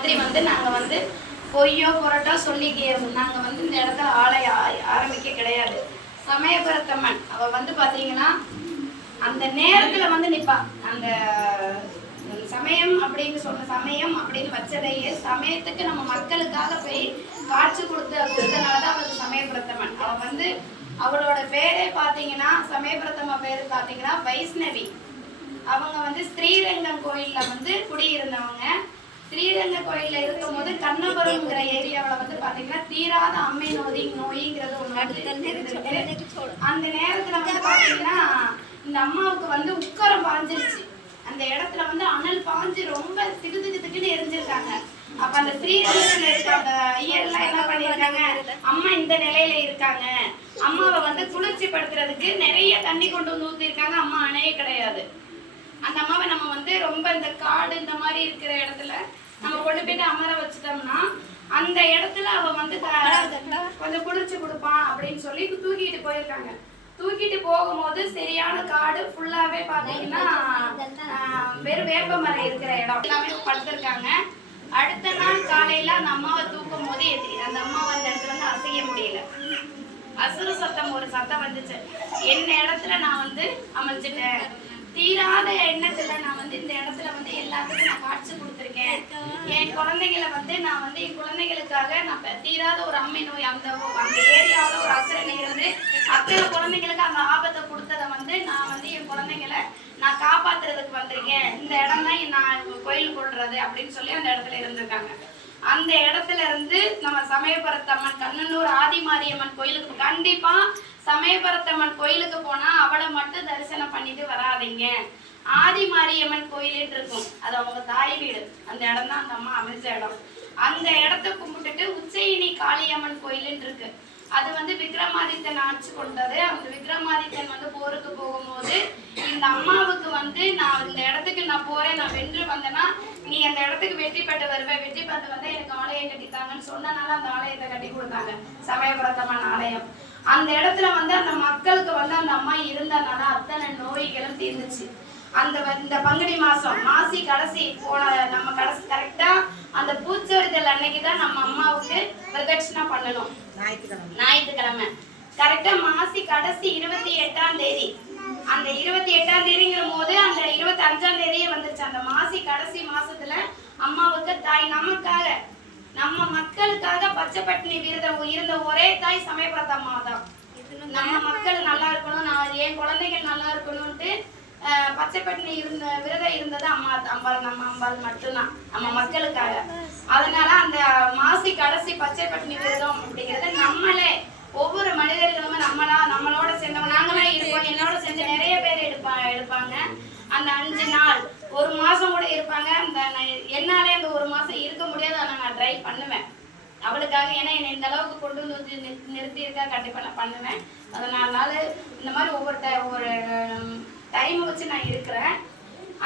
மாதிரி வந்து நாங்கள் வந்து பொய்யோ புரட்டோ சொல்லி நாங்கள் வந்து இந்த இடத்துல ஆலை ஆ- ஆரம்பிக்க கிடையாது. சமயபுரத்தம்மன் அவள் வந்து பார்த்தீங்கன்னா அந்த நேரத்தில் வந்து நிற்பான் அந்த சமயம் அப்படின்னு சொன்ன சமயம் அப்படின்னு வச்சதையே சமயத்துக்கு நம்ம மக்களுக்காக போய் காட்சி கொடுத்து கொடுத்தனால தான் அவளுக்கு சமயபுரத்தம்மன். அவள் வந்து அவளோட பேரே பார்த்தீங்கன்னா சமயபுரத்தம்மா பேர் பார்த்தீங்கன்னா வைஷ்ணவி. அவங்க வந்து ஸ்ரீரங்கம் கோயிலில் வந்து குடியிருந்தவங்க. ஸ்ரீரங்க கோயில்ல இருக்கும்போது கண்ணபுரம்ங்கிற ஏரியாவில் வந்து பாத்தீங்கன்னா தீராத அம்மை நோய் நோய்ங்கிறது ஒண்ணு. அந்த நேரத்துல வந்து பாத்தீங்கன்னா இந்த அம்மாவுக்கு வந்து உக்கரம் பாஞ்சிருச்சு. அந்த இடத்துல வந்து அனல் பாஞ்சு ரொம்ப திகு திகு திகுன்னு எரிஞ்சிருக்காங்க. அப்ப அந்த ஸ்ரீரங்கத்துல இருக்க அந்த ஐயர்லாம் என்ன பண்ணிருக்காங்க அம்மா இந்த நிலையில இருக்காங்க. அம்மாவை வந்து குளிர்ச்சிப்படுத்துறதுக்கு நிறைய தண்ணி கொண்டு வந்து ஊத்திருக்காங்க அம்மா அணையே கிடையாது. அந்த அம்மாவை நம்ம வந்து ரொம்ப இந்த காடு இந்த மாதிரி இருக்கிற இடத்துல நம்ம கொண்டு போயிட்டு அமர வச்சுட்டோம்னா அந்த இடத்துல அவ வந்து கொஞ்சம் குளிர்ச்சி கொடுப்பான் அப்படின்னு சொல்லி தூக்கிட்டு போயிருக்காங்க. தூக்கிட்டு போகும்போது சரியான காடு ஃபுல்லாவே பாத்தீங்கன்னா வெறும் வேப்ப மரம் இருக்கிற இடம். எல்லாமே படுத்திருக்காங்க. அடுத்த நாள் காலையில அந்த அம்மாவை தூக்கும் போது அந்த அம்மாவை அந்த இடத்துல இருந்து அசைய முடியல. அசுர சத்தம் ஒரு சத்தம் வந்துச்சு. என்ன இடத்துல நான் வந்து அமைஞ்சிட்டேன் தீராத எண்ணத்துல நான் வந்து இந்த இடத்துல வந்து எல்லாத்துக்கும் நான் காட்சி கொடுத்துருக்கேன். என் குழந்தைகளை வந்து நான் வந்து என் குழந்தைகளுக்காக நான் தீராத ஒரு அம்மை நோய் அந்த அந்த ஏரியாவில் ஒரு அசுரன் இருந்து அத்தனை குழந்தைங்களுக்கு அந்த ஆபத்தை கொடுத்ததை வந்து நான் வந்து என் குழந்தைங்களை நான் காப்பாத்துறதுக்கு வந்திருக்கேன். இந்த இடம் தான் நான் கோயில் கொள்றது அப்படின்னு சொல்லி அந்த இடத்துல இருந்திருக்காங்க. அந்த இடத்துல இருந்து நம்ம சமயபுரத்தம்மன் கண்ணனூர் ஆதிமாரியம்மன் கோயிலுக்கு கண்டிப்பா சமயபுரத்தம்மன் கோயிலுக்கு போனா அவளை மட்டும் தரிசனம் பண்ணிட்டு வராதிங்க. ஆதி மாரியம்மன் கோயிலுன்னு இருக்கும். அது அவங்க தாய் வீடு. அந்த இடம் தான் அந்த அம்மா அமைஞ்ச இடம். அந்த இடத்த கும்பிட்டுட்டு உச்சயினி காளியம்மன் கோயிலுன்னு இருக்கு. அது வந்து விக்ரமாதித்தன் ஆட்சி கொண்டது. அந்த விக்ரமாதித்தன் வந்து போருக்கு போகும்போது இந்த அம்மாவுக்கு வந்து நான் இந்த இடத்துக்கு நான் போறேன் நான் வென்று வந்தேன்னா நீ அந்த இடத்துக்கு வெற்றி பெற்று வருவேன் வெற்றி பெற்று வந்து எனக்கு ஆலயம் கட்டித்தாங்கன்னு சொன்னனால அந்த ஆலயத்தை கட்டி கொடுத்தாங்க. சமயபுரத்தமான ஆலயம். அந்த இடத்துல வந்து அந்த மக்களுக்கு வந்து அந்த அம்மா இருந்தனால அத்தனை நோய்களும் தீர்ந்துச்சு. அந்த இந்த பங்குனி மாசம் மாசி கடைசி போன நம்ம கடைசி கரெக்டா அந்த பூச்சொரிதல் அன்னைக்கு தான் நம்ம அம்மாவுக்கு பிரதட்சணை பண்ணணும். ஞாயிற்றுக்கிழமை. ஞாயிற்றுக்கிழமை. கரெக்டா மாசி கடைசி இருபத்தி எட்டாம் தேதி. அந்த இருபத்தி எட்டாம் தேதிங்கிற போது அந்த இருபத்தி அஞ்சாம் தேதியே வந்துருச்சு. அந்த மாசி கடைசி மாசத்துல அம்மாவுக்கு தாய் நமக்காக நம்ம மக்களுக்காக பச்சை பட்டினி விரதம் இருந்த ஒரே தாய் சமயபுரத்த அம்மா தான் நம்ம மக்கள் நல்லா இருக்கணும் நான் என் குழந்தைகள் நல்லா இருக்கணும்ட்டு பச்சைப்பட்டினி இருந்த விரதம் இருந்தது அம்மா அம்பாள் நம்ம அம்பாள் மட்டும்தான் நம்ம மக்களுக்காக. அதனால அந்த மாசி கடைசி பச்சைப்பட்டினி விரதம் அப்படிங்கிறது நம்மளே ஒவ்வொரு மனிதர்களும் நம்மளா நம்மளோட சேர்ந்தவங்க. நாங்களே இருப்போம் என்னோட சேர்ந்து நிறைய பேர் எடுப்பா எடுப்பாங்க. அந்த அஞ்சு நாள் ஒரு மாசம் கூட இருப்பாங்க. அந்த என்னாலே அந்த ஒரு மாசம் இருக்க முடியாது. ஆனா நான் ட்ரை பண்ணுவேன். அவளுக்காக ஏன்னா என்னை இந்த அளவுக்கு கொண்டு வந்து வந்து நிறுத்தி இருக்கா கண்டிப்பா நான் பண்ணுவேன். அதனால இந்த மாதிரி ஒவ்வொரு ஒரு டைம் வச்சு நான் இருக்கிறேன்.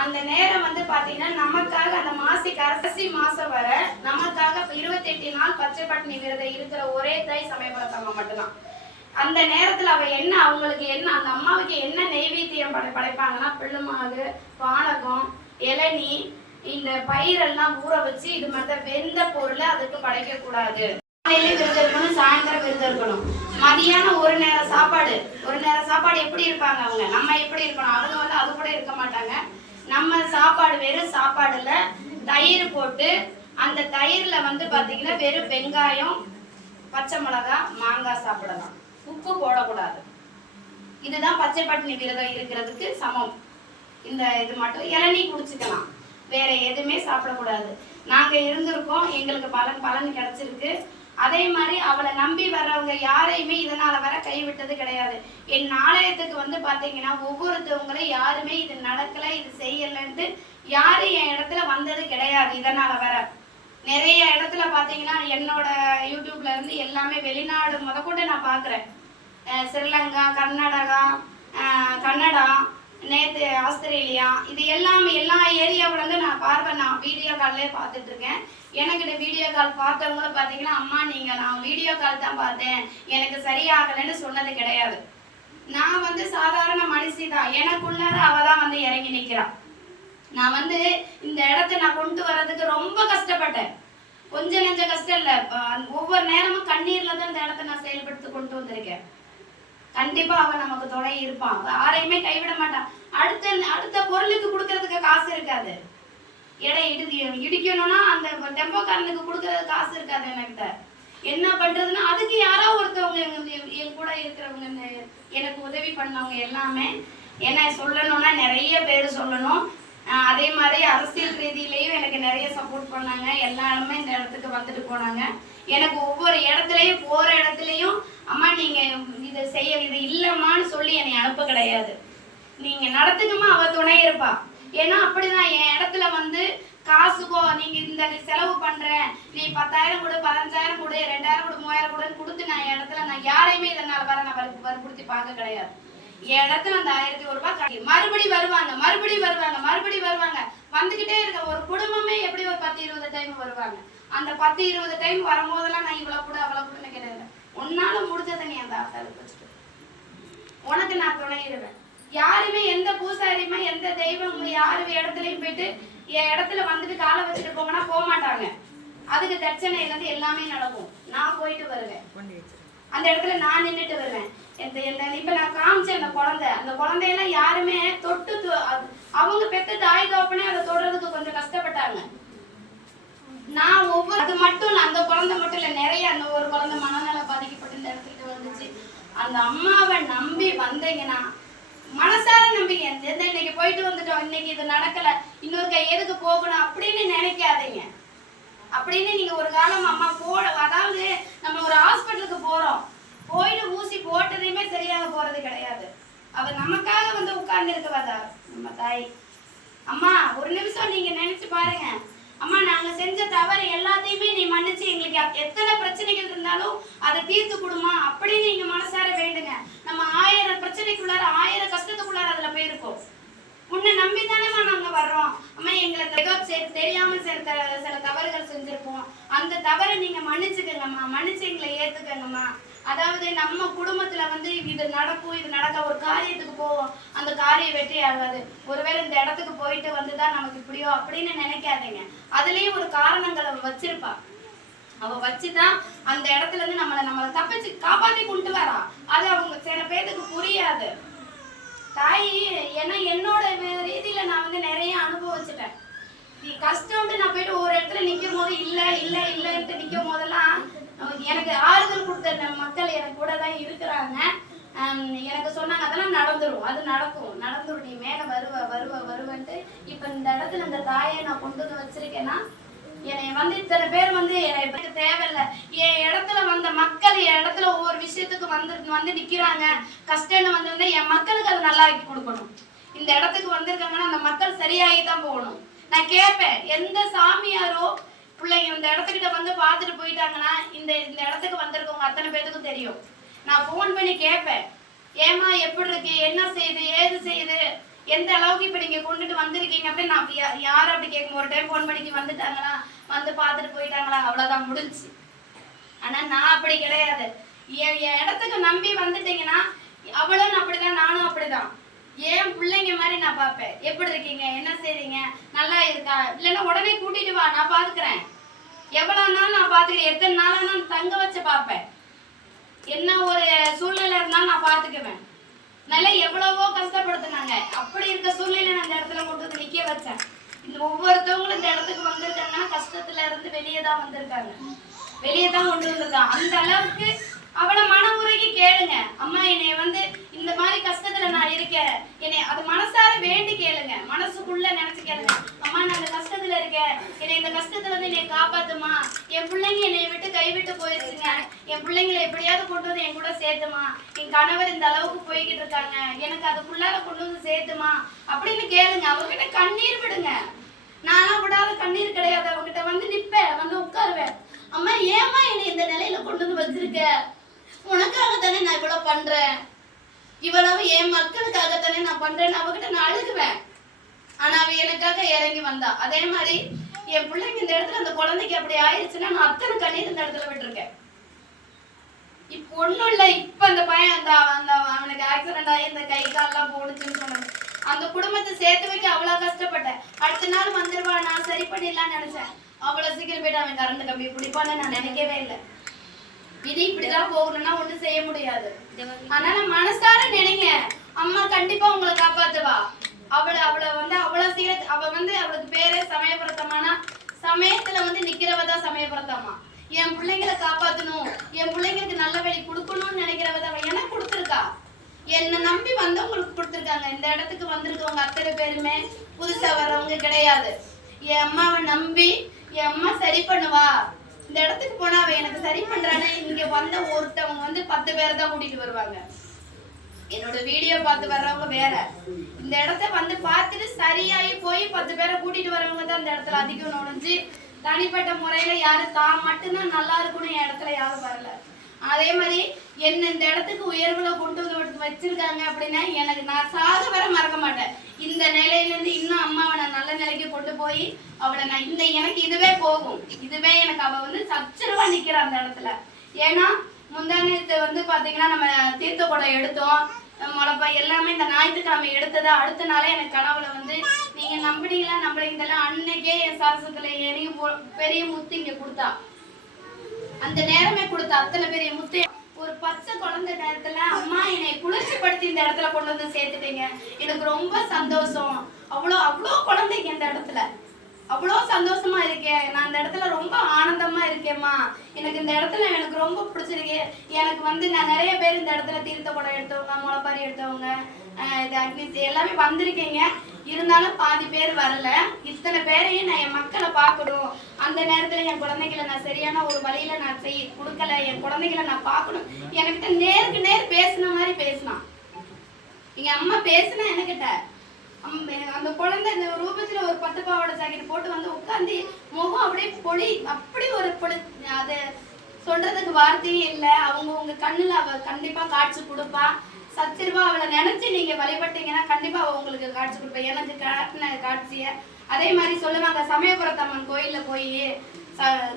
அந்த நேரம் வந்து பார்த்தீங்கன்னா நமக்காக அந்த மாசி கரசி மாதம் வர நமக்காக இருபத்தி எட்டு நாள் பச்சை பட்டினி விரதம் இருக்கிற ஒரே தாய் சமயபுரத்தம்மா மட்டும்தான். அந்த நேரத்தில் அவள் என்ன அவங்களுக்கு என்ன அந்த அம்மாவுக்கு என்ன நெய்வேத்தியம் படை படைப்பாங்கன்னா பிள்ளுமாவு பானகம் இளநீ இந்த பயிரெல்லாம் ஊற வச்சு இது மாதிரி வெந்த பொருளை அதுக்கு படைக்கக்கூடாது. காலையில விரதம் இருக்கணும் சாயந்தரம் விரதம் இருக்கணும். மதியானம் ஒரு நேரம் சாப்பாடு. ஒரு நேரம் சாப்பாடு எப்படி இருப்பாங்க அவங்க? நம்ம எப்படி இருக்கணும்? அவங்க வந்து அது கூட இருக்க மாட்டாங்க. நம்ம சாப்பாடு வெறும் சாப்பாடுல தயிர் போட்டு அந்த தயிர்ல வந்து பாத்தீங்கன்னா வெறும் வெங்காயம் பச்சை மிளகாய் மாங்காய் சாப்பிடலாம். உப்பு போடக்கூடாது. இதுதான் பச்சை பட்டினி விரதம் இருக்கிறதுக்கு சமம். இந்த இது மட்டும் இளநீ குடிச்சுக்கலாம். வேற எதுவுமே சாப்பிடக்கூடாது. நாங்க இருந்திருக்கோம். எங்களுக்கு பலன் பலன் கிடைச்சிருக்கு. அதே மாதிரி அவளை நம்பி வர்றவங்க யாரையுமே இதனால வர கைவிட்டது கிடையாது. என் நாளையத்துக்கு வந்து பாத்தீங்கன்னா ஒவ்வொருத்தவங்களும் யாருமே இது நடக்கல இது செய்யலன்ட்டு யாரும் என் இடத்துல வந்தது கிடையாது இதனால வர. நிறைய இடத்துல பாத்தீங்கன்னா என்னோட யூடியூப்ல இருந்து எல்லாமே வெளிநாடு முதற்கொண்டு நான் பார்க்குறேன். ஸ்ரீலங்கா கர்நாடகா கன்னடா நேற்று ஆஸ்திரேலியா இது எல்லாமே எல்லா ஏரியாவுல இருந்து நான் பார்வை நான் வீடியோ கால்லே பார்த்துட்டு இருக்கேன். எனக்கு வீடியோ கால் பார்த்தவங்க பார்த்தீங்கன்னா அம்மா நீங்கள் நான் வீடியோ கால் தான் பார்த்தேன். எனக்கு சரியாகலைன்னு சொன்னது கிடையாது. நான் வந்து சாதாரண மனுஷி தான். எனக்குள்ளார அவ தான் வந்து இறங்கி நிற்கிறான் நான் வந்து இந்த இடத்த நான் கொண்டு வர்றதுக்கு ரொம்ப கஷ்டப்பட்டேன். கொஞ்ச நெஞ்ச கஷ்டம் இல்லை. ஒவ்வொரு நேரமும் கண்ணீர்ல தான் இந்த இடத்த நான் செயல்படுத்தி கொண்டு வந்திருக்கேன். கண்டிப்பா அவன் நமக்கு துணை இருப்பான். யாரையுமே கைவிட மாட்டான். அடுத்த அடுத்த பொருளுக்கு கொடுக்கறதுக்கு காசு இருக்காது. எடை இடி இடிக்கணும்னா அந்த டெம்போக்காரனுக்கு கொடுக்கறது காசு இருக்காது என்கிட்ட. என்ன பண்றதுன்னா அதுக்கு யாரோ ஒருத்தவங்க என் கூட இருக்கிறவங்க எனக்கு உதவி பண்ணவங்க எல்லாமே என்ன சொல்லணும்னா நிறைய பேர் சொல்லணும். அதே மாதிரி அரசியல் ரீதியிலையும் எனக்கு நிறைய சப்போர்ட் பண்ணாங்க. எல்லாருமே இந்த இடத்துக்கு வந்துட்டு போனாங்க. எனக்கு ஒவ்வொரு இடத்துலையும் போற இடத்துலையும் அம்மா நீங்க இதை செய்ய இது இல்லம்மான்னு சொல்லி என்னை அனுப்ப கிடையாது. நீங்க நடத்துக்குமா அவ துணை இருப்பா. ஏன்னா அப்படிதான் என் இடத்துல வந்து காசுக்கோ நீங்க இந்த செலவு பண்றேன் நீ பத்தாயிரம் கொடு பதினஞ்சாயிரம் கொடு ரெண்டாயிரம் கொடு மூவாயிரம் கொடுன்னு கொடுத்து நான் என் இடத்துல நான் யாரையுமே இதனால வர நான் வற்புறுத்தி பார்க்க கிடையாது. என் இடத்துல அந்த ஆயிரத்தி ஒரு ரூபாய் கட்டி மறுபடி வருவாங்க மறுபடி வருவாங்க மறுபடி வருவாங்க. வந்துகிட்டே இருக்க ஒரு குடும்பமே எப்படி ஒரு பத்து இருபது டைம் வருவாங்க? அந்த பத்து இருபது டைம் வரும்போதெல்லாம் நான் இவ்வளவு கூட அவ்வளவு கூட கிடையாது உன்னால முடிஞ்சதை நீ அந்த ஆத்தாளுக்கு வச்சுட்டு உனக்கு நான் துணையிடுவேன். யாருமே எந்த பூசாரியுமே எந்த தெய்வம் யாரு இடத்துலயும் போயிட்டு என் இடத்துல வந்துட்டு காலை வச்சுட்டு போங்கன்னா போக மாட்டாங்க. அதுக்கு தட்சணையில இருந்து எல்லாமே நடக்கும். நான் போயிட்டு வருவேன். அந்த இடத்துல நான் நின்னுட்டு வருவேன். இந்த இந்த இப்ப நான் காமிச்சேன் அந்த குழந்தை. அந்த குழந்தையெல்லாம் யாருமே தொட்டு அவங்க பெத்த தாய் தகப்பனே அதை தொடுறதுக்கு கொஞ்சம் கஷ்டப்பட்டாங்க. நான் ஒவ்வொரு அது மட்டும் இல்ல அந்த குழந்தை மட்டும் இல்ல நிறைய அந்த ஒரு குழந்தை மனநல இடத்துக்கிட்ட வந்துச்சு. அந்த அம்மாவை நம்பி வந்தீங்கன்னா மனசார நம்பிங்க இந்த இன்னைக்கு போயிட்டு வந்துட்டோம். இன்னைக்கு இது நடக்கல. இன்னொருக்க எதுக்கு போகணும் அப்படின்னு நினைக்காதீங்க. அப்படின்னு நீங்க ஒரு காலம் அம்மா போட அதாவது நம்ம ஒரு ஹாஸ்பிட்டலுக்கு போறோம். போயிட்டு ஊசி போட்டதையுமே சரியாக போறது கிடையாது. அவ நமக்காக வந்து உட்கார்ந்து இருக்கவாதா நம்ம தாய். அம்மா ஒரு நிமிஷம் நீங்க நினைச்சு பாருங்க. அம்மா நாங்க செஞ்ச தவறு எல்லாத்தையுமே நீ மன்னிச்சு எங்களுக்கு எத்தனை பிரச்சனைகள் இருந்தாலும் அதை தீர்த்து கொடுமா. அப்படின்னு நீங்க மனசார வேண்டுங்க. நம்ம ஆயிரம் பிரச்சனைக்குள்ளார ஆயிரம் கஷ்டத்துக்குள்ளார அதுல போயிருக்கோம். உன்னை நம்பி தானேம்மா நாங்க வர்றோம். அம்மா எங்களுக்கு தெரியாம சில த- சில தவறுகள் செஞ்சிருப்போம். அந்த தவறை நீங்க மன்னிச்சுக்கங்கம்மா. மன்னிச்சு எங்களை ஏத்துக்கங்கம்மா. அதாவது நம்ம குடும்பத்துல வந்து இது நடக்கும் இது நடக்க ஒரு காரியத்துக்கு போவோம் அந்த காரியம் வெற்றி ஆகாது. ஒருவேளை இந்த இடத்துக்கு போயிட்டு வந்துதான் நமக்கு இப்படியோ அப்படின்னு நினைக்காதீங்க. அதுலயும் ஒரு காரணங்களை வச்சிருப்பா. அவ வச்சுதான் அந்த இடத்துல இருந்து நம்மளை நம்மளை தப்பிச்சு காப்பாத்தி கொண்டு வரா. அது அவங்க சில பேருக்கு புரியாது. தாய் ஏன்னா என்னோட ரீதியில நான் வந்து நிறைய நீ கஷ்டம்ட்டு நான் போயிட்டு ஒரு இடத்துல நிக்கும் போது இல்ல இல்ல இல்லன்ட்டு நிக்கும் போதெல்லாம் எனக்கு ஆறுதல் கொடுத்த மக்கள் எனக்கு கூட தான் இருக்கிறாங்க. எனக்கு சொன்னாங்க அதெல்லாம் நடந்துடும் அது நடக்கும். நடந்துடும் நீ மேல வருவ வருவ வருவன்ட்டு. இப்ப இந்த இடத்துல இந்த தாயை நான் கொண்டு வந்து வச்சிருக்கேன்னா என்னை வந்து இத்தனை பேர் வந்து எனக்கு தேவையில்லை. என் இடத்துல வந்த மக்கள் என் இடத்துல ஒவ்வொரு விஷயத்துக்கு வந்து வந்து நிக்கிறாங்க. கஷ்டம்னு வந்திருந்தா என் மக்களுக்கு அது நல்லா கொடுக்கணும். இந்த இடத்துக்கு வந்திருக்காங்கன்னா அந்த மக்கள் சரியாகி தான் போகணும். நான் கேட்பேன் எந்த சாமியாரோ பிள்ளைங்க இந்த இடத்துக்கிட்ட வந்து பார்த்துட்டு போயிட்டாங்கன்னா இந்த இந்த இடத்துக்கு வந்திருக்கவங்க அத்தனை பேத்துக்கும் தெரியும். நான் ஃபோன் பண்ணி கேட்பேன் ஏமா எப்படி இருக்கு? என்ன செய்யுது? ஏது செய்யுது? எந்த அளவுக்கு இப்போ நீங்கள் கொண்டுட்டு வந்திருக்கீங்க? அப்படின்னு நான் அப்படி யார் அப்படி கேட்கும் ஒரு டைம் ஃபோன் பண்ணி வந்துட்டாங்களா வந்து பார்த்துட்டு போயிட்டாங்களா? அவ்வளோதான் முடிஞ்சுச்சு. ஆனால் நான் அப்படி கிடையாது. என் என் இடத்துக்கு நம்பி வந்துட்டீங்கன்னா அவளும் அப்படிதான் நானும் அப்படிதான். ஏன் பிள்ளைங்க மாதிரி நான் பார்ப்பேன். எப்படி இருக்கீங்க? என்ன செய்றீங்க? நல்லா இருக்கா? இல்லைன்னா உடனே கூட்டிட்டு வா நான் பாத்துக்கிறேன். எவ்வளவு நாள் நான் பாத்துக்கிறேன்? எத்தனை நான் தங்க வச்சு பார்ப்பேன். என்ன ஒரு சூழ்நிலை இருந்தாலும் நான் பாத்துக்குவேன். நல்லா எவ்வளவோ கஷ்டப்படுத்துனாங்க. அப்படி இருக்க சூழ்நிலை நான் இந்த இடத்துல கொண்டு வந்து நிக்க வச்சேன். இந்த ஒவ்வொருத்தவங்களும் இந்த இடத்துக்கு வந்திருக்காங்கன்னா கஷ்டத்துல இருந்து வெளியே தான் வந்திருக்காங்க. வெளியே தான் கொண்டு வந்திருக்காங்க. அந்த அளவுக்கு அவளை மன உருகி கேளுங்க. அம்மா என்னைய வந்து இந்த மாதிரி கஷ்டத்துல நான் இருக்கேன். என்னை அது மனசார வேண்டி கேளுங்க. மனசுக்குள்ள நினைச்சு கேளுங்க. அம்மா நான் அந்த கஷ்டத்துல இருக்கேன். என்னை இந்த கஷ்டத்துல இருந்து என்னை காப்பாத்துமா? என் பிள்ளைங்க என்னை விட்டு கைவிட்டு போயிருச்சுங்க. என் பிள்ளைங்களை எப்படியாவது கொண்டு வந்து என் கூட சேர்த்துமா? என் கணவர் இந்த அளவுக்கு போய்கிட்டு இருக்காங்க. எனக்கு அதுக்குள்ளால கொண்டு வந்து சேர்த்துமா? அப்படின்னு கேளுங்க. அவர்கிட்ட கண்ணீர் விடுங்க. நானும் விடாத கண்ணீர் கிடையாது. அவகிட்ட வந்து நிப்பேன். வந்து உட்காருவேன். அம்மா ஏம்மா என்னை இந்த நிலையில கொண்டு வந்து வச்சிருக்க? உனக்காக தானே நான் இவ்வளவு பண்றேன். இவ்வளவு என் மக்களுக்காக தானே நான் பண்றேன்னு அவகிட்ட நான் அழுகுவேன். ஆனா அவ எனக்காக இறங்கி வந்தா. அதே மாதிரி என் பிள்ளைங்க இந்த இடத்துல அந்த குழந்தைக்கு அப்படி ஆயிடுச்சுன்னா நான் அத்தனை கண்ணீர் இந்த இடத்துல விட்டுருக்கேன். இப்ப ஒண்ணும் இல்ல இப்ப அந்த பையன் அந்த அந்த அவனுக்கு ஆக்சிடென்ட் ஆகி இந்த கை கால்லாம் போடுச்சுன்னு சொன்னது. அந்த குடும்பத்தை சேர்த்து வைக்க அவ்வளவு கஷ்டப்பட்டேன். அடுத்த நாள் வந்துருவா நான் சரி பண்ணிடலாம்னு நினைச்சேன். அவ்வளவு சீக்கிரம் போயிட்டு அவன் கரண்ட் கம்பி பிடிப்பான்னு நான் நினைக்கவே இல்லை. இது இப்படிதான் போகணும்னா ஒண்ணும் செய்ய முடியாது. அதனால மனசார நினைங்க. அம்மா கண்டிப்பா உங்களை காப்பாத்துவா. அவளை அவளை வந்து அவ்வளவு சீக்கிரம் அவ வந்து அவளுக்கு பேரே சமயபுரத்தம்மானா சமயத்துல வந்து நிக்கிறவ தான் சமயபுரத்தம்மா. என் பிள்ளைங்களை காப்பாத்தணும். என் பிள்ளைங்களுக்கு நல்ல வழி கொடுக்கணும்னு நினைக்கிறவ தான் அவ எனக்கு கொடுத்துருக்கா. என்னை நம்பி வந்தவங்களுக்கு கொடுத்துருக்காங்க. இந்த இடத்துக்கு வந்திருக்கவங்க அத்தனை பேருமே புதுசா வர்றவங்க கிடையாது. என் அம்மாவை நம்பி என் அம்மா சரி பண்ணுவா. இந்த இடத்துக்கு போனா அவன் எனக்கு சரி பண்றானே. இங்க வந்த ஒருத்தவங்க வந்து பத்து பேரை தான் கூட்டிட்டு வருவாங்க. என்னோட வீடியோ பார்த்து வர்றவங்க வேற. இந்த இடத்த வந்து பார்த்துட்டு சரியாயி போய் பத்து பேரை கூட்டிட்டு வரவங்க தான் இந்த இடத்துல அதிகம் நுழைஞ்சு தனிப்பட்ட முறையில யாரும் தான் மட்டும்தான் நல்லா இருக்கணும் என் இடத்துல யாரும் வரல. அதே மாதிரி என்ன இந்த இடத்துக்கு உயர்வுல கொண்டு வந்து விட்டு வச்சிருக்காங்க அப்படின்னா எனக்கு நான் சாக வர மறக்க மாட்டேன். இந்த நிலையில இருந்து இன்னும் அம்மாவை நான் நல்ல நிலைக்கு கொண்டு போய் அவளை நான் இந்த எனக்கு இதுவே போகும். இதுவே எனக்கு அவ வந்து சச்சரவா நிக்கிறா அந்த இடத்துல. ஏன்னா முந்தானத்து வந்து பாத்தீங்கன்னா நம்ம தீர்த்த குடம் எடுத்தோம். முளப்பா எல்லாமே இந்த ஞாயிற்றுக்கிழமை எடுத்தது. அடுத்த நாளே எனக்கு கனவுல வந்து நீங்க நம்பினீங்களா? நம்புறீங்களா அன்னைக்கே என் சாசத்துல எரிய பெரிய முத்து இங்க கொடுத்தா. அந்த நேரமே கொடுத்த அத்தனை பெரிய முத்து ஒரு பச்சை குழந்தை நேரத்துல அம்மா என்னை குளிர்ச்சிப்படுத்தி இந்த இடத்துல கொண்டு வந்து சேர்த்துட்டீங்க. எனக்கு ரொம்ப சந்தோஷம். அவ்வளோ அவ்வளோ குழந்தைங்க இந்த இடத்துல. அவ்வளோ சந்தோஷமா இருக்கேன் நான் இந்த இடத்துல ரொம்ப ஆனந்தமா இருக்கேம்மா. எனக்கு இந்த இடத்துல எனக்கு ரொம்ப பிடிச்சிருக்கு. எனக்கு வந்து நான் நிறைய பேர் இந்த இடத்துல தீர்த்த குடம் எடுத்தவங்க முளைப்பாரி எடுத்தவங்க. இது எல்லாமே வந்திருக்கீங்க. இருந்தாலும் பாதி பேர் வரல. இத்தனை பேரையும் நான் என் மக்களை பார்க்கணும். அந்த நேரத்தில் என் குழந்தைகளை நான் சரியான ஒரு வழியில நான் செய் கொடுக்கல. என் குழந்தைகளை நான் பார்க்கணும். என்கிட்ட நேருக்கு நேர் பேசின மாதிரி பேசினான். எங்க அம்மா பேசுனா என்கிட்ட அம்- அந்த குழந்தை இந்த ரூபத்துல ஒரு பட்டு பாவாடை ஜாக்கெட் போட்டு வந்து உட்காந்து முகம் அப்படியே பொழி அப்படி ஒரு பொழி அது சொல்றதுக்கு வார்த்தையே இல்லை. அவங்க உங்க கண்ணுல அவ கண்டிப்பா காட்சி கொடுப்பா. சத்திரமா அவளை நினைச்சு நீங்க வழிபட்டீங்கன்னா கண்டிப்பா அவ உங்களுக்கு காட்சி கொடுப்பேன் எனக்கு காட்டின காட்சிய அதே மாதிரி சொல்லுவாங்க சமயபுரத்தம்மன் கோயில்ல போய்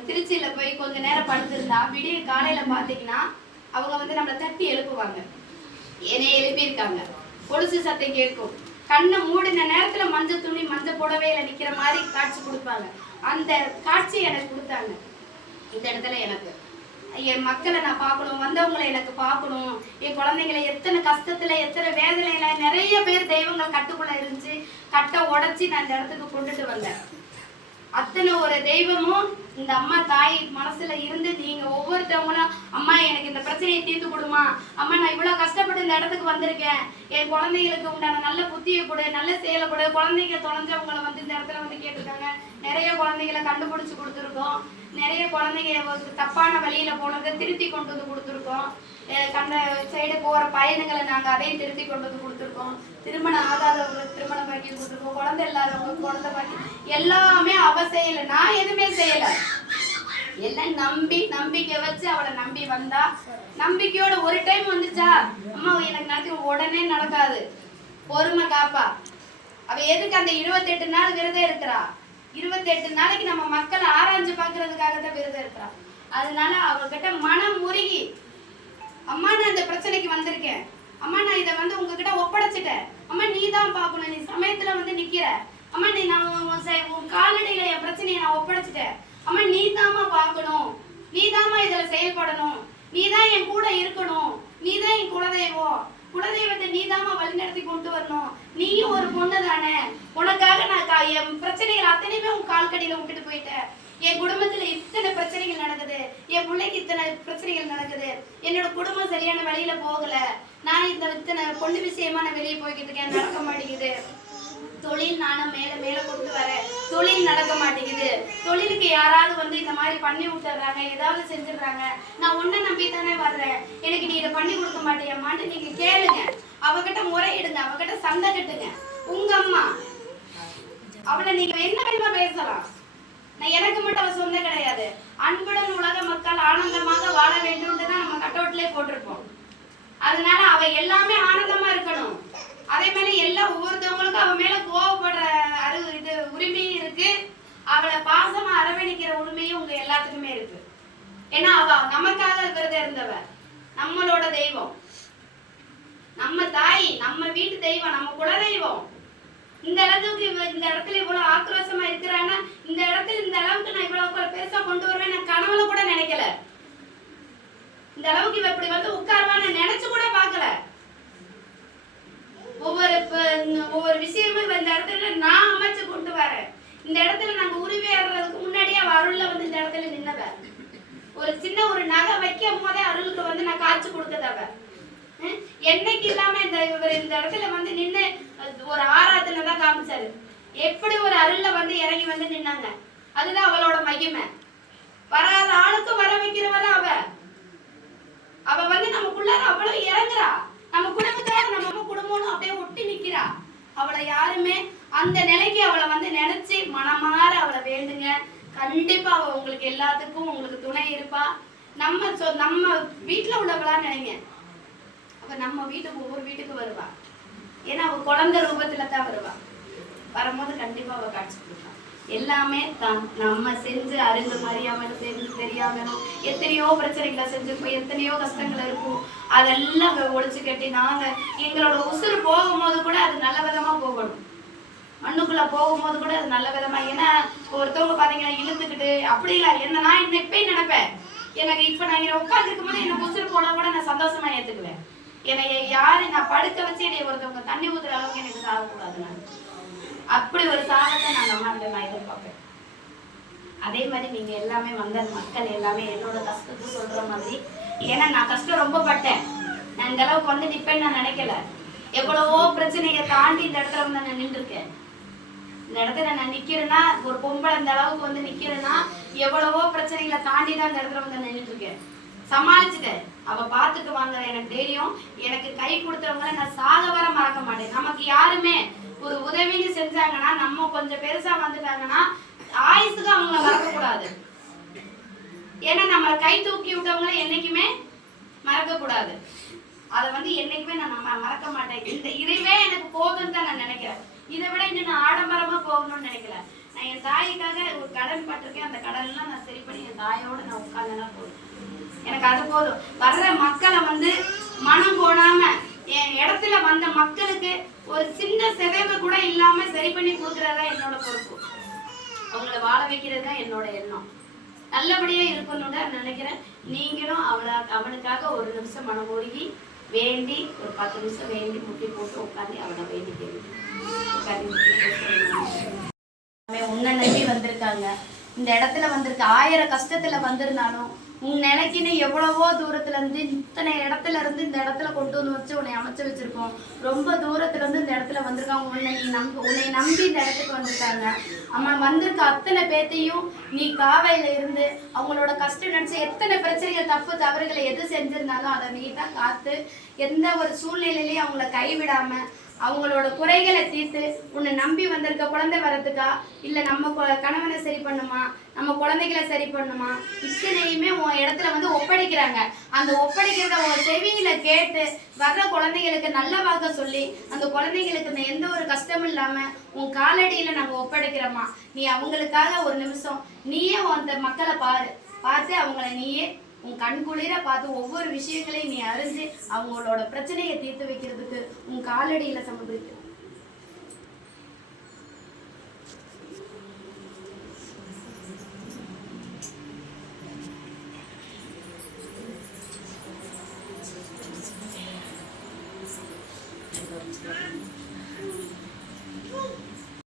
திருச்சியில போய் கொஞ்ச நேரம் படுத்திருந்தா விடிய காலையில பாத்தீங்கன்னா அவங்க வந்து நம்மளை தட்டி எழுப்புவாங்க. என்னை எழுப்பியிருக்காங்க. கொலுசு சத்தம் கேட்கும். கண்ணை மூடின நேரத்துல மஞ்சள் துணி மஞ்சள் புடவையில நிக்கிற மாதிரி காட்சி கொடுப்பாங்க. அந்த காட்சி எனக்கு கொடுத்தாங்க. இந்த இடத்துல எனக்கு. என் மக்களை நான் பார்க்கணும் வந்தவங்களை எனக்கு பார்க்கணும். என் குழந்தைங்களை எத்தனை கஷ்டத்துல எத்தனை வேதனையில நிறைய பேர் தெய்வங்கள் கட்டுக்குள்ள இருந்துச்சு கட்டை உடைச்சி நான் இந்த இடத்துக்கு கொண்டுட்டு வந்தேன். அத்தனை ஒரு தெய்வமும் இந்த அம்மா தாய் மனசுல இருந்து நீங்க ஒவ்வொருத்தவங்களும் அம்மா எனக்கு இந்த பிரச்சனையை தீர்த்து கொடுமா. அம்மா நான் இவ்வளவு கஷ்டப்பட்டு இந்த இடத்துக்கு வந்திருக்கேன். என் குழந்தைகளுக்கு உண்டான நல்ல புத்தியை கொடு நல்ல செயலை கொடு. குழந்தைங்க தொலைஞ்சவங்களை வந்து இந்த இடத்துல வந்து கேட்டிருக்காங்க. நிறைய குழந்தைகளை கண்டுபிடிச்சு கொடுத்துருக்கோம். நிறைய குழந்தைங்க ஒரு தப்பான வழியில போனதை திருத்தி கொண்டு வந்து கொடுத்துருக்கோம். கண்ட சைடு போற பயணங்களை நாங்க அதையும் திருத்தி கொண்டு வந்து கொடுத்துருக்கோம். திருமணம் ஆகாதவங்களுக்கு திருமணம் பாக்கி கொடுத்துருக்கோம். குழந்தை இல்லாதவங்களுக்கு குழந்தை பாக்கி எல்லாமே அவ செய்யல. நான் எதுவுமே செய்யல. எல்லாம் நம்பி நம்பிக்கை வச்சு அவளை நம்பி வந்தா. நம்பிக்கையோட ஒரு டைம் வந்துச்சா? அம்மா எனக்கு நடக்க உடனே நடக்காது. பொறுமை காப்பா. அவ எதுக்கு அந்த இருபத்தெட்டு நாள் விரதம் இருக்கிறா? இருபத்தெட்டு நாளைக்கு நம்ம மக்களை ஆராய்ஞ்சு பார்க்கறதுக்காக தான் விரதம் இருக்கிறா அதனால அவர்கிட்ட மனம் முருகி அம்மா நான் இந்த பிரச்சனைக்கு வந்திருக்கேன். அம்மா நான் இதை வந்து உங்ககிட்ட ஒப்படைச்சிட்டேன். அம்மா நீ தான் பார்க்கணும். நீ சமயத்துல வந்து நிக்கிற. அம்மா நீ நான் உன் உன் காலடியில என் பிரச்சனையை நான் ஒப்படைச்சிட்டேன். அம்மா நீ தாமா பார்க்கணும். நீ தாமா இதுல செயல்படணும். நீ தான் என் கூட இருக்கணும். நீ தான் என் குலதெய்வம் குலதெய்வத்தை நீ தாம்மா வழிநடத்தி கொண்டு வரணும். நீயும் ஒரு பொண்ணு தானே உனக்காக நான் கா- என் பிரச்சனைகள் அத்தனையுமே உன் கால்கடியில விட்டுட்டு போயிட்டேன். என் குடும்பத்துல இத்தனை பிரச்சனைகள் நடக்குது. என் பிள்ளைக்கு இத்தனை பிரச்சனைகள் நடக்குது. என்னோட குடும்பம் சரியான வழியில போகல. நான் இந்த இத்தனை பொண்ணு விஷயமா நான் வெளியே போய்கிட்டு இருக்கேன். நடக்க மாட்டேங்குது. தொழில் நானும் மேல மேல கொண்டு வரேன். தொழில் நடக்க மாட்டேங்குது. தொழிலுக்கு யாராவது வந்து இந்த மாதிரி பண்ணி விட்டுறாங்க ஏதாவது செஞ்சிடுறாங்க நான் உன்னை நம்பி தானே வர்றேன். எனக்கு நீ இதை பண்ணி கொடுக்க மாட்டியம்மான்னு நீங்க கேளுங்க. அவகிட்ட முறையிடுங்க அவகிட்ட சண்டை கட்டுங்க. உங்க அம்மா அவளை நீங்க என்ன வேணுமா பேசலாம். நான் எனக்கு மட்டும் அவ சொந்தம் கிடையாது. அன்புடன் உலக மக்கள் ஆனந்தமாக வாழ வேண்டும் தான் நம்ம கட்டவுட்லயே போட்டிருப்போம். அதனால அவ எல்லாமே ஆனந்தமா இருக்கணும். அதே மாதிரி எல்லா ஒவ்வொருத்தவங்களுக்கும் அவ மேல கோவப்படுற அரு இது உரிமையும் இருக்கு. அவளை பாசமா அரவணைக்கிற உரிமையும் உங்க எல்லாத்துக்குமே இருக்கு. ஏன்னா அவ நமக்காக விரதம் இருந்தவ நம்மளோட தெய்வம். நம்ம தாய் நம்ம வீட்டு தெய்வம் நம்ம குலதெய்வம். இந்த அளவுக்கு இந்த இடத்துல இவ்வளவு ஆக்ரோஷமா இருக்கிறான்னா இந்த இடத்துல இந்த அளவுக்கு நான் இவ்வளவு பெருசா கொண்டு வருவேன் நான் கனவுல கூட நினைக்கல. இந்த அளவுக்கு இவ இப்படி வந்து உட்காருவான்னு நினைச்சு கூட பார்க்கல. ஒவ்வொரு ஒவ்வொரு விஷயமும் இந்த இடத்துல நான் அமைச்சு கொண்டு வரேன். இந்த இடத்துல நாங்க உருவேறதுக்கு முன்னாடியே அவ அருள்ல வந்து இந்த இடத்துல நின்னவ. ஒரு சின்ன ஒரு நகை வைக்கும் போதே அருளுக்கு வந்து நான் காய்ச்சி கொடுத்ததவ என்னைக்கு இல்லாம இந்த இவர் இந்த இடத்துல வந்து நின்று அது ஒரு ஆராதனை தான் காமிச்சாரு. எப்படி ஒரு அருள்ல வந்து இறங்கி வந்து நின்னாங்க? அதுதான் அவளோட மகிமை. வராத ஆளுக்கு வர வைக்கிறவள அவ. அவ வந்து நமக்குள்ளார அவ்வளவு இறங்குறா. நம்ம குடும்பத்தார் நம்ம அம்மா குடும்பம்னு அப்படியே ஒட்டி நிக்கிறா. அவளை யாருமே அந்த நிலைக்கு அவளை வந்து நினைச்சு மனமாற அவளை வேண்டுங்க. கண்டிப்பா அவ உங்களுக்கு எல்லாத்துக்கும் உங்களுக்கு துணை இருப்பா. நம்ம சொ நம்ம வீட்டுல உள்ளவளா நினைங்க. அவ நம்ம வீட்டுக்கு ஒவ்வொரு வீட்டுக்கு வருவா. ஏன்னா அவ குழந்தை ரூபத்துல தான் வருவா. வரும்போது கண்டிப்பா அவ காட்சி கொடுப்பா. எல்லாமே தான். நம்ம செஞ்சு அறிந்து மறியாமல் தெரிஞ்சு தெரியாமலும் எத்தனையோ பிரச்சனைகளை செஞ்சிருப்போம் எத்தனையோ கஷ்டங்கள் இருக்கும். அதெல்லாம் அவ ஒழிச்சு கட்டி நாங்க எங்களோட உசுறு போகும்போது கூட அது நல்ல விதமா போகணும். மண்ணுக்குள்ள போகும்போது கூட அது நல்ல விதமா. ஏன்னா ஒருத்தவங்க பாத்தீங்கன்னா இழுத்துக்கிட்டு அப்படி இல்ல. என்ன நான் என்ன இப்பயும் நினைப்பேன். எனக்கு இப்ப நான் இங்கே உட்காந்துருக்கும் போது எனக்கு புசுறு போனா கூட நான் சந்தோஷமா ஏத்துக்குவேன் என்னை யாரு நான் படுக்க வச்சு என்னை ஒருத்தவங்க தண்ணி ஊத்துற அளவுக்கு எனக்கு சாகக்கூடாது நான். அப்படி ஒரு சாகத்தை நான் அம்மாட்ட நான் எதிர்பார்ப்பேன். அதே மாதிரி நீங்க எல்லாமே வந்த மக்கள் எல்லாமே என்னோட கஷ்டத்தை சொல்ற மாதிரி. ஏன்னா நான் கஷ்டம் ரொம்ப பட்டேன். நான் இந்த அளவுக்கு வந்து நிப்பேன்னு நான் நினைக்கல. எவ்வளவோ பிரச்சனையை தாண்டி இந்த இடத்துல வந்து நான் நின்றுருக்கேன். இந்த இடத்துல நான் நிக்கிறேன்னா ஒரு பொம்பளை இந்த அளவுக்கு வந்து நிக்கிறேன்னா எவ்வளவோ பிரச்சனைகளை தாண்டி தான் இந்த இடத்துல வந்து நின்றுட்டு இருக்கேன். சமாளிச்சுட்டேன். அவ பார்த்துட்டு வாங்குற எனக்கு தெரியும் எனக்கு கை கொடுத்தவங்கள நான் சாக வர மறக்க மாட்டேன். நமக்கு யாருமே ஒரு உதவின்னு செஞ்சாங்கன்னா நம்ம கொஞ்சம் பெருசா வந்துட்டாங்கன்னா ஆயுசுக்கு அவங்கள மறக்க கூடாது ஏன்னா நம்ம கை தூக்கி விட்டவங்கள என்னைக்குமே மறக்க கூடாது அதை வந்து என்னைக்குமே நான் மறக்க மாட்டேன். இந்த இதுவே எனக்கு போதும்னு தான் நான் நினைக்கிறேன் இதை விட இன்னும் நான் ஆடம்பரமா போகணும்னு நினைக்கல. நான் என் தாய்க்காக ஒரு கடன் பட்டிருக்கேன். அந்த கடன்லாம் நான் சரி பண்ணி என் தாயோட நான் உட்கார்ந்தனா போதும். எனக்கு அது போதும். வர்ற மக்களை வந்து மனம் போடாம என் இடத்துல வந்த மக்களுக்கு ஒரு சின்ன சிதைவு கூட இல்லாம சரி பண்ணி கொடுக்கறதா என்னோட பொறுப்பு. அவங்கள வாழ வைக்கிறது தான் என்னோட எண்ணம். நல்லபடியா இருக்கணும்னு நினைக்கிறேன். நீங்களும் அவளை அவனுக்காக ஒரு நிமிஷம் மனம் உருகி வேண்டி ஒரு பத்து நிமிஷம் வேண்டி முட்டி போட்டு உட்காந்து அவனை வேண்டி கேள்வி உட்காந்து முட்டி போட்டு அவன் உன்னை நம்பி வந்திருக்காங்க இந்த இடத்துல வந்திருக்க. ஆயிரம் கஷ்டத்துல வந்திருந்தாலும் உன் நிலைக்குன்னு எவ்வளவோ தூரத்துல இருந்து இத்தனை இடத்துல இருந்து இந்த இடத்துல கொண்டு வந்து வச்சு உன்னை அமைச்சு வச்சிருக்கோம். ரொம்ப தூரத்துல இருந்து இந்த இடத்துல வந்திருக்காங்க. உன்னை நீ நம்பி உன்னை நம்பி இந்த இடத்துக்கு வந்திருக்காங்க. அம்மா வந்திருக்க அத்தனை பேத்தையும் நீ காவையில இருந்து அவங்களோட கஷ்டம் நினைச்சு எத்தனை பிரச்சனைகள் தப்பு தவறுகளை எது செஞ்சிருந்தாலும் அதை நீ தான் காத்து எந்த ஒரு சூழ்நிலையிலையும் அவங்கள கைவிடாம அவங்களோட குறைகளை தீர்த்து உன்னை நம்பி வந்திருக்க குழந்தை வரத்துக்கா? இல்லை நம்ம கொ- கணவனை சரி பண்ணுமா? நம்ம குழந்தைகளை சரி பண்ணுமா? இத்தனையுமே உன் இடத்துல வந்து ஒப்படைக்கிறாங்க. அந்த ஒப்படைக்கிறத உன் செவியில கேட்டு வர்ற குழந்தைகளுக்கு நல்ல வாக்க சொல்லி அந்த குழந்தைகளுக்கு இந்த எந்த ஒரு கஷ்டமும் இல்லாம உன் காலடியில நம்ம ஒப்படைக்கிறோமா? நீ அவங்களுக்காக ஒரு நிமிஷம் நீயே அந்த மக்களை பாரு. பார்த்து அவங்கள நீயே உன் கண் குளிர பார்த்து ஒவ்வொரு விஷயங்களையும் நீ அறிஞ்சு அவங்களோட பிரச்சனையை தீர்த்து வைக்கிறதுக்கு உன் காலடியில சமர்ப்பிக்க.